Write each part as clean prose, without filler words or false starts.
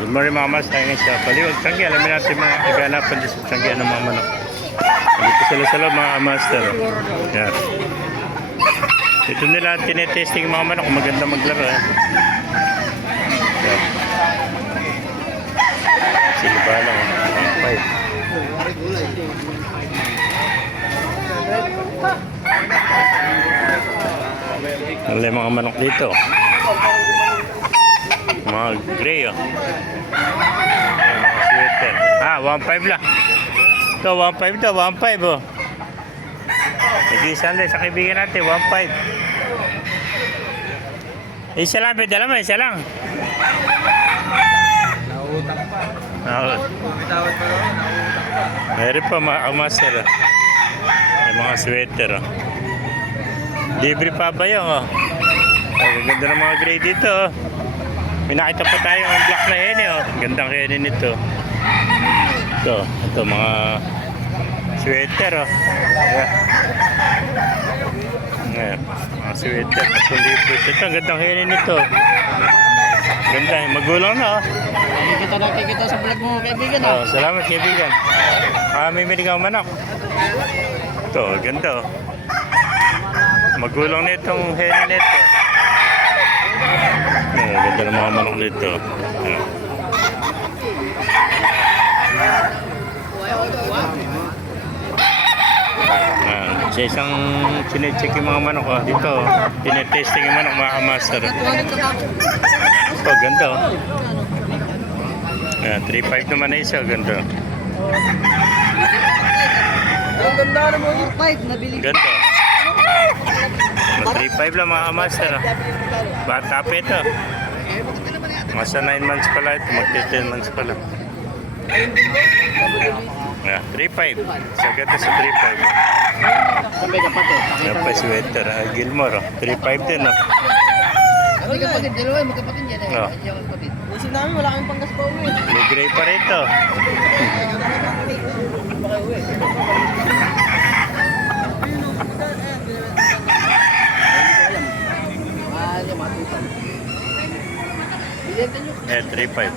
Good morning mga mas, tayo ngayon sa Baliwag Tiangge. Alamin natin mga kaganapan dito sa Tiangge ng mga manok. Dito sila sa loob mga master. Yan. Ito nila tinetesting mga manok kung maganda maglaro. Yan. Sige ba lang. 5. Wala mga manok dito. Mga gray oh. Mga sweater. 1.5 lang. Ito 1.5 to, 1.5 oh. Nag-iisan sa kaibigan natin, 1.5. Isa lang, dala mo, isa lang. Nauutang pa. Bitawad pa rin, nauutang pa. Meron pa mga master oh. May mga sweater oh. Libre pa ba yun oh. Ang ganda ng mga gray dito oh. May nakita pa tayo ang black na hene oh. Gandang hene nito. Ito mga sweater oh. Ayan, mga sweater. Ito, ang gandang hene nito. Ganda, magulang na oh. Nakikita nakikita sa vlog mo kaibigan oh. Salamat kaibigan. May miligaw manok. Ito, ganda oh. Magulang na itong hene nito. Ganda ng mga manok nito. Sa isang chinecheck yung mga manok oh. Dito, tinetesting yung manok mga master. Ito, ganda oh. 3.5 naman na isa, ganda. Ang ganda na mo yung 5 nabili. Ganda. 3.5 lang mga master. Bata pa ito. Masa 9 months pala ito. Magti 10 months pala. 3.5. Sagad na sa 3.5. Sabi kapatid. Yan pa sweater. Gilmore. 3.5 din. Kasi kapatid, dalawa magkapatid yan eh. Oh. Kapatid. Uso namin, wala kang panggas pa uwi. May gray pa rito. Bilhin nyo. 3.5.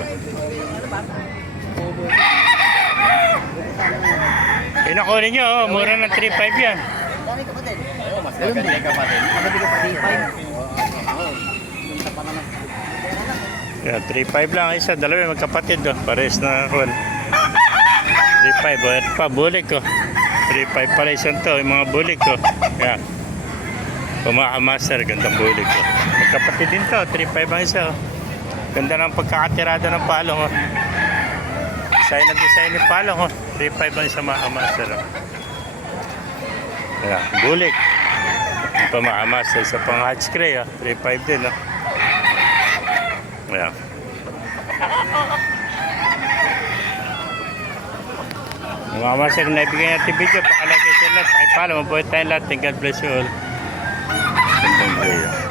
Inakunin nyo. Mura ng 3.5 yan. Dami kapatid. Mas maganda yung kapatid. Kapatid kapatid. 3.5 lang isa. Dalawa magkapatid. Pares na ako. 3.5. Ito pa, bulik ko. 3.5 pala isang to. Yung mga bulik ko. Yan. Pumaka-master. Gandang bulik ko. Magkapatid din to. 3.5 ang isa. Ganda ng pagkakatirada ng palong. Design na design ni palong. 3.5 ang isa maka-master. Yan. Bulik. Pumaka-master. Isa pang hatch cray. 3.5 din. Ayan. Mga master, naibigay natin video. Pakalagay sila. Pakipala. Mabuhay tayong lahat. God bless you all. Gandang video.